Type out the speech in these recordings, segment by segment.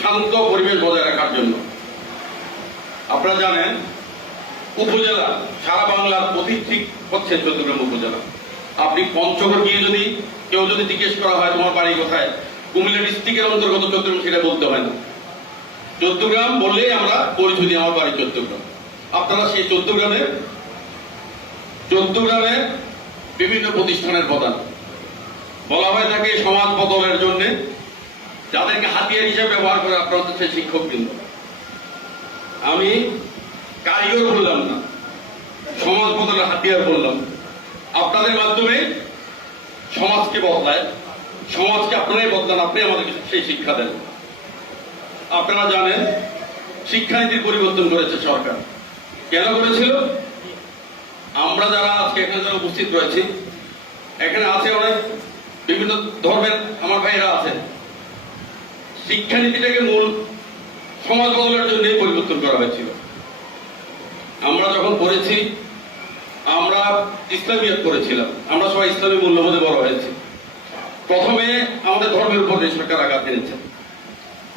শান্ত পরিবেশ বজায় রাখার জন্য। আপনারা জানেন, উপজেলা, সারা বাংলার ঠিক হচ্ছে চট্টগ্রাম উপজেলা। আপনি পঞ্চগড় গিয়ে যদি কেউ যদি জিজ্ঞেস করা হয়, তোমার বাড়ি কোথায়? কুমিল্লা ডিস্ট্রিক্টের অন্তর্গত চট্টগ্রাম সেটা বলতে হয় না। চট্টগ্রাম বললেই আমরা পরিচয় দিই, আমার বাড়ি চট্টগ্রাম আপনারা সেই চট্টগ্রামের চট্টগ্রামের বিভিন্ন প্রতিষ্ঠানের প্রধান। বলা হয়ে থাকে সমাজ বদলের জন্য, যাদেরকে হাতিয়ার হিসেবে ব্যবহার করে আপনার সেই শিক্ষক বৃন্দ আমি কারিগর বললাম না, সমাজ বদলের হাতিয়ার বললাম আপনাদের মাধ্যমে সমাজকে বদলায়, সমাজকে আপনারাই বদলান, আপনি আমাদেরকে সেই শিক্ষা দেন। আপনারা জানেন, শিক্ষানীতির পরিবর্তন করেছে সরকার। কেন করেছিল? আমরা যারা আজকে এখানে যারা উপস্থিত রয়েছি, এখানে আছে অনেক বিভিন্ন ধর্মের আমার ভাইরা আছেন। শিক্ষানীতিটাকে মূল সমাজ বদলের জন্য পরিবর্তন করা হয়েছিল। আমরা যখন পড়েছি, আমরা ইসলামিয়ত করেছিলাম আমরা সবাই ইসলামী মূল্যবোধে বড় হয়েছি। প্রথমে আমাদের ধর্মের উপর সরকার আঘাত এনেছে।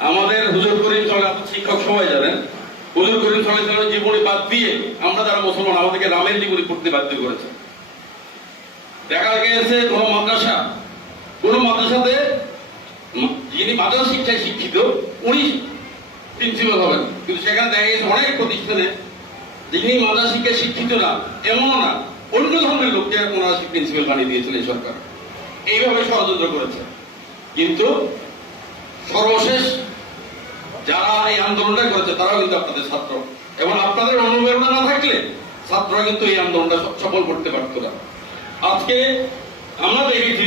আমাদের হুজুর করিম সাল্লাল্লাহু শিক্ষক সবাই জানেন, হুজুর করিম আলাইহি জীবনী বাদ দিয়ে আমরা যারা মুসলমান, আমাদেরকে রামের জীবনী পড়তে বাধ্য করেছে। দেখা গিয়েছে কোন মাদ্রাসা কোন মাদ্রাসাতে যিনি মাদ্রাসা শিক্ষায় শিক্ষিত, উনি প্রিন্সিপাল হবেন। কিন্তু সেখানে দেখা গেছে অনেক প্রতিষ্ঠানে যিনি মাদ্রাসা শিক্ষায় শিক্ষিত না, এমনও না, অন্য ধর্মের লোককে ওনারা প্রিন্সিপাল বানিয়ে দিয়েছিল এই সরকার। এইভাবে ষড়যন্ত্র করেছে। কিন্তু সর্বশেষ যারা এই আন্দোলনটা করেছে, তারাও কিন্তু আপনাদের ছাত্র। এবং আপনাদের অনুপ্রেরণা না থাকলে ছাত্ররা কিন্তু এই আন্দোলনটা সফল করতে পারত না। আজকে আমরা দেখেছি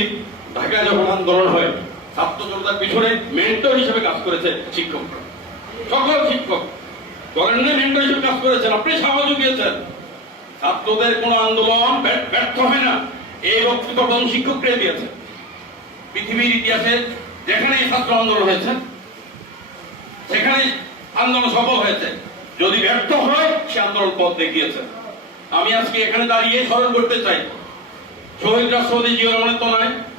ঢাকায় যখন আন্দোলন হয়, ছাত্র জনতার পিছনে মেন্টর হিসেবে কাজ করেছে শিক্ষকরা সকল শিক্ষক ধরেন না মেন্টর হিসেবে কাজ করেছেন, আপনি সাহস জুগিয়েছেন। ছাত্রদের কোন আন্দোলন ব্যর্থ- হয় না। এই বক্তব্য প্রথম শিক্ষকরাই দিয়েছে পৃথিবীর ইতিহাসে যেখানে ছাত্র আন্দোলন হয়েছে, সেখানে আন্দোলন সফল হয়েছে। যদি ব্যর্থ হয়, সে আন্দোলন পথ দেখিয়েছে আমি আজকে এখানে দাঁড়িয়ে স্মরণ করতে চাই। শহীদ রাষ্ট্রপতি জিয়া রহমানের দেশনায়ক তারেক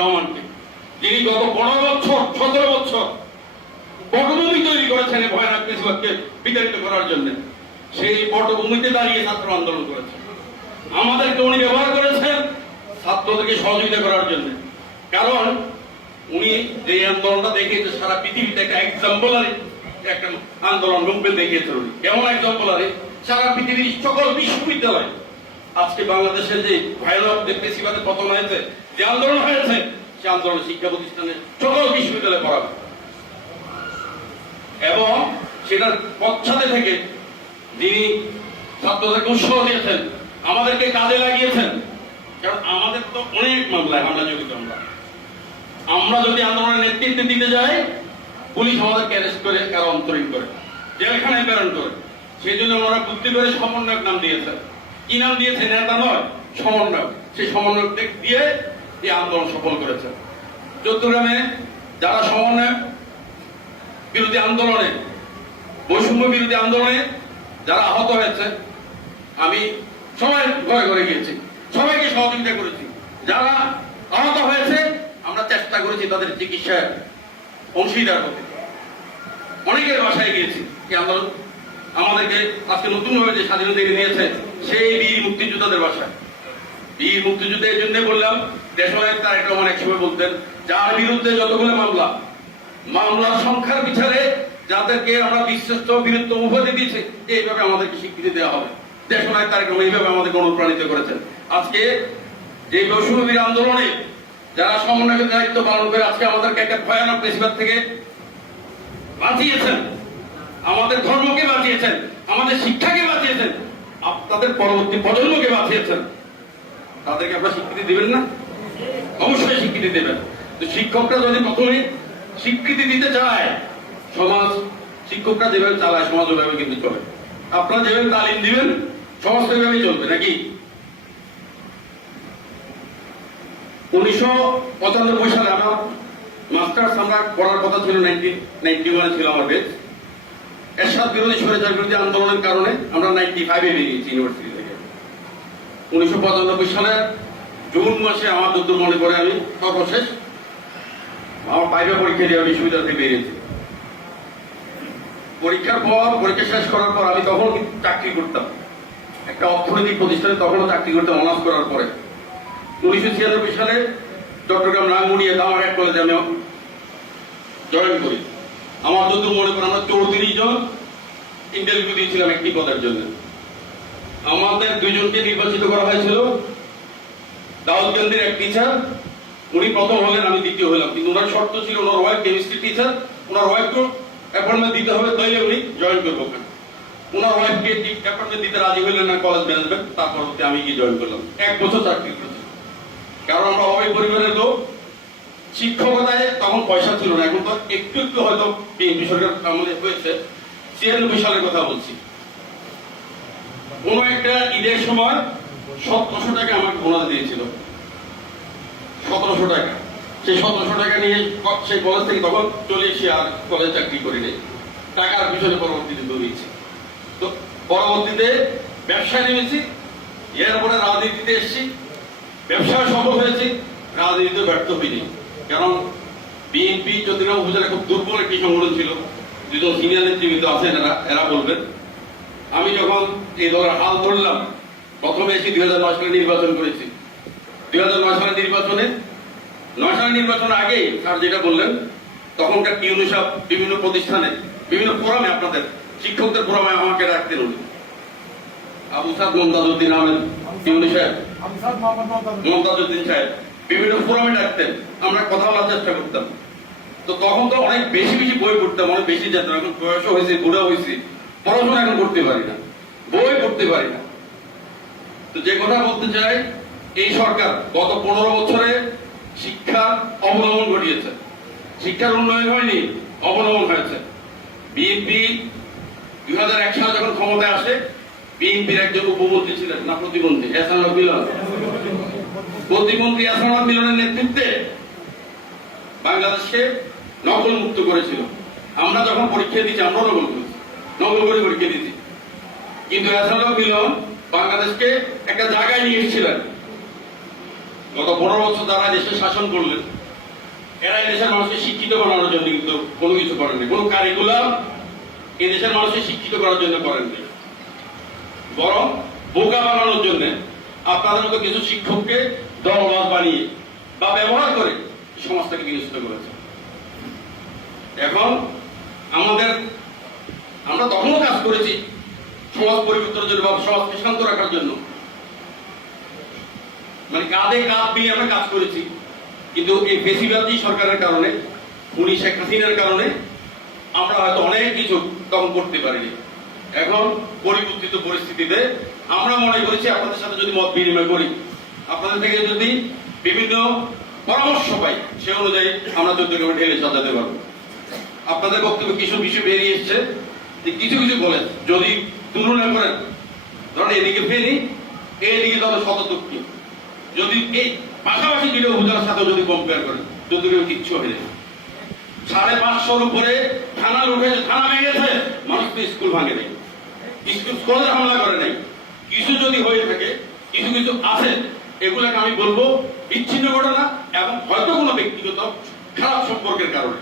রহমানকে, যিনি গত পনেরো বছর, সতেরো বছর পটভূমি তৈরি করেছেন ভয়ানক প্রিন্সিপালকে বিতাড়িত করার জন্য। সেই পটভূমিতে দাঁড়িয়ে ছাত্র আন্দোলন করেছে। আমাদেরকে উনি ব্যবহার করেছেন ছাত্রদেরকে সহযোগিতা করার জন্য। কারণ উনি যে আন্দোলনটা দেখিয়েছে, সারা পৃথিবীতে একটা এক্সাম্পলারি একটা আন্দোলন রূপে দেখিয়েছেন উনি। কেমন এক্সাম্পলারি সারা পৃথিবীর সকল বিশ্ববিদ্যালয় আজকে বাংলাদেশের যে ভয়ানক পেশিবাদে পতন হয়েছে যে আন্দোলন হয়েছে, সে আন্দোলন শিক্ষা প্রতিষ্ঠানে সকল বিশ্ববিদ্যালয়ে পড়াবে এবং সেটার পশ্চাতে থেকে যিনি ছাত্রদেরকে উৎসাহ দিয়েছেন, আমাদেরকে কাজে লাগিয়েছেন, কারণ আমাদের তো অনেক মামলায় আমরা জড়িত আমরা। আমরা যদি আন্দোলনের নেতৃত্ব দিতে যাই, পুলিশ আমাদেরকে অ্যারেস্ট করে, কারও অন্তরীণ করে, জেলখানায় প্রেরণ করে। সেই জন্য ওনারা বুদ্ধি করে সমন্বয়ক নাম দিয়েছেন। কি নাম দিয়েছে নেতা নয়, সমন্বয়ক। সেই সমন্বয়ক দিয়ে এই আন্দোলন সফল করেছে। চট্টগ্রামে যারা সমন্বয় বিরোধী আন্দোলনে, বৈষম্য বিরোধী আন্দোলনে যারা আহত হয়েছে, আমি সবাই ঘরে ঘরে গিয়েছি। সবাইকে সহযোগিতা করেছি। যারা আহত হয়েছে, আমরা চেষ্টা করেছি তাদের চিকিৎসায় অংশীদার হতে। অনেকের বাসায় গিয়েছি। কি আন্দোলন আমাদেরকে আজকে নতুন ভাবে যে স্বাধীনতা এনে দিয়েছে, সেই বীর মুক্তিযোদ্ধাদের বাসায়। বীর মুক্তিযুদ্ধের জন্য বললাম, দেশনায়ক তারেক রহমান একসময় বলতেন, যার বিরুদ্ধে যতগুলো মামলা মামলার সংখ্যার বিচারে যাদেরকে আমরা বিশ্বস্ত বীরত্ব উপাধি দিয়েছে, এইভাবে আমাদেরকে স্বীকৃতি দেওয়া হবে। দেশনায়ক তারেক রহমান এইভাবে আমাদেরকে অনুপ্রাণিত করেছেন। আজকে যে বৈষম্যবীর আন্দোলনে যারা সমন্বয়ের দায়িত্ব পালন করে আজকে আমাদেরকে একটা ভয়ানক বেশিরভাগ থেকে বাঁচিয়েছেন। আমাদের ধর্মকে বাঁচিয়েছেন, আমাদের শিক্ষাকে বাঁচিয়েছেন আপনাদের পরবর্তী প্রজন্মকে বাঁচিয়েছেন। তাদেরকে আপনারা স্বীকৃতি দেবেন না? অবশ্যই স্বীকৃতি দেবেন। তো শিক্ষকরা যদি প্রথমে স্বীকৃতি দিতে চায়, সমাজ, শিক্ষকরা যেভাবে চালায়, সমাজ ওইভাবে কিন্তু চলে। আপনারা যেভাবে তালিম দিবেন, সমাজ সেভাবেই চলবে, নাকি? উনিশশো পঁচানব্বই সালে আমার মাস্টার্স আমরা পড়ার কথা ছিল নাইনটিন নাইনটি ওয়ানে ছিল আমার এরশাদ বিরোধী স্বৈরাচার বিরোধী আন্দোলনের কারণে আমরা নাইনটি ফাইভে বেরিয়েছি ইউনিভার্সিটি উনিশশো পঁচানব্বই সালের জুন মাসে আমার যদ্দূর মনে পড়ে আমি সর্বশেষ আমার বাইরে পরীক্ষা দিয়ে আমি বিশ্ববিদ্যালয় থেকে বেরিয়েছি। পরীক্ষার পর, পরীক্ষা শেষ করার পর আমি তখন চাকরি করতাম। একটা অর্থনৈতিক প্রতিষ্ঠানে তখনও চাকরি করতাম অনার্স করার পরে। উনিশশো ছিয়ানব্বই সালে চট্টগ্রাম রাঙ্গুনিয়া দামাঘাট কলেজে আমি জয়েন করি। আমার যত মনে করেন আমরা চৌত্রিশ জন ইন্টারভিউ দিয়েছিলাম একটি পদের জন্য। আমাদের দুইজনকে নির্বাচিত করা হয়েছিল। দাউদগঞ্জের এক টিচার উনি প্রথম হলেন, আমি দ্বিতীয় হলাম। কিন্তু ওনার শর্ত ছিল, ওনার ওয়াইফ কেমিস্ট্রি টিচার ওনার ওয়াইফকে অ্যাপয়েন্টমেন্ট দিতে হবে, তাইলে উনি জয়েন করব ওনার ওয়াইফকে অ্যাপয়েন্টমেন্ট দিতে রাজি হইলেন না কলেজ ম্যানেজমেন্ট তারপর হচ্ছে আমি গিয়ে জয়েন করলাম। এক বছর চাকরি করেছি। কারণ আমরা অভাবী পরিবারের লোক, শিক্ষকতায় তখন পয়সা ছিল না, এখন তো একটু একটু হয়তো বিএনপি সরকার আমাদের হয়েছে। ছিয়ানব্বই সালের কথা বলছি। কোন একটা ঈদের সময় সতেরোশো টাকা আমাকে বোনাস দিয়েছিল। সতেরোশো টাকা। সেই সতেরোশো টাকা নিয়ে সেই কলেজ থেকে তখন চলে এসে আর কলেজ চাকরি করি নাই। টাকার পিছনে পরবর্তীতে দৌড়িয়েছি। তো পরবর্তীতে ব্যবসায় নেমেছি। এরপরে রাজনীতিতে এসেছি। ব্যবসায় সফল হয়েছি। রাজনীতিতে ব্যর্থ হইনি। কারণ বিএনপি চন্দ্রগ্রাম উপজেলা খুব দুর্বল একটি সংগঠন ছিল, দুজন সিনিয়র নেতৃবৃন্দ আছেন এরা এরা বলবেন। আমি যখন হাল ধরলাম। প্রথমে এসে দুই হাজার নয় সালে নির্বাচন করেছি। দুই হাজার নয় সালের নির্বাচনে নয় সালের নির্বাচনের আগেই স্যার যেটা বললেন তখনকার সাহেব বিভিন্ন প্রতিষ্ঠানে বিভিন্ন ফোরামে আপনাদের শিক্ষকদের ফোরামে আমাকে রাখতেন উনি। আবু সাদ মমতাজউদ্দিন আহমেদ সাহেব। মমতাজউদ্দিন। সাহেব বিভিন্ন ফোরামে ডাকতেন। আমরা কথা বলার চেষ্টা করতাম। তো তখন তো অনেক বেশি বেশি বই পড়তাম অনেক বেশি যেতাম এখন বয়সও হয়েছে বুড়া হয়েছি। পড়াশোনা এখন করতে পারি না। পড়তে পারি না। তো যে কথা বলতে চাই, এই সরকার গত পনেরো বছরে শিক্ষা অবনমন ঘটিয়েছে। শিক্ষার উন্নয়ন হয়নি অবনমন হয়েছে। বিএনপি দুই হাজার এক সালে যখন ক্ষমতায় আসে বিএনপির একজন উপমন্ত্রী ছিলেন, না প্রতিমন্ত্রী এহসান মিলন প্রতিমন্ত্রী এহসান মিলনের নেতৃত্বে বাংলাদেশকে নকল মুক্ত করেছিল। আমরা যখন পরীক্ষা দিচ্ছি আমরা নকল করেছি। নকল করে পরীক্ষা দিচ্ছি। কিন্তু এহসান মিলন বাংলাদেশকে একটা জায়গায় নিয়ে এসেছিলেন। গত পনেরো বছর তারা দেশে শাসন করলেন। এরা দেশের মানুষকে শিক্ষিত বানানোর জন্য কিন্তু কোনো কিছু করেননি। কোনো কারিকুলাম এই দেশের মানুষকে শিক্ষিত করার জন্য করেননি। বরং বোকা বানানোর জন্য আপনাদের মতো কিছু শিক্ষককে দলবাজ বানিয়ে বা ব্যবহার করে সমাজটাকে বিনষ্ট করেছে। এখন আমাদের আমরা তখনও কাজ করেছি সমাজ পরিবর্তনের জন্য বা সমাজকে শান্ত রাখার জন্য। মানে কাঁধে কাঁধ মিলিয়ে আমরা কাজ করেছি। কিন্তু এই বেশিরভাগই সরকারের কারণে উনি শেখ হাসিনার কারণে আমরা হয়তো অনেক কিছু তখন করতে পারিনি। এখন পরিবর্তিত পরিস্থিতিতে আমরা মনে করেছি আপনাদের সাথে যদি মত বিনিময় করি, আপনাদের থেকে যদি বিভিন্ন পরামর্শ পাই, সে অনুযায়ী আমরা চোদ্দকে ঢেলে সাজাতে পারব। আপনাদের বক্তব্য কিছু বিষয় বেরিয়ে এসছে কিছু কিছু বলেন। যদি তুলনা করেন। ধরেন এদিকে ফেরি এইদিকে তাহলে শত দক্ষিণ যদি এই পাশাপাশি দুটো উপজেলার সাথে যদি কম্পেয়ার করেন যদিও কিচ্ছু হয়ে যাবে সাড়ে পাঁচশোর উপরে থানা উঠেছে থানা ভেঙেছে মানুষ তো স্কুল ভাঙে নেই। স্কুল, কলেজে হামলা করে নাই। কিছু যদি হয়ে থাকে, কিছু কিছু আছে, এগুলোকে আমি বলব বিচ্ছিন্ন ঘটনা এবং হয়তো কোনো ব্যক্তিগত খারাপ সম্পর্কের কারণে।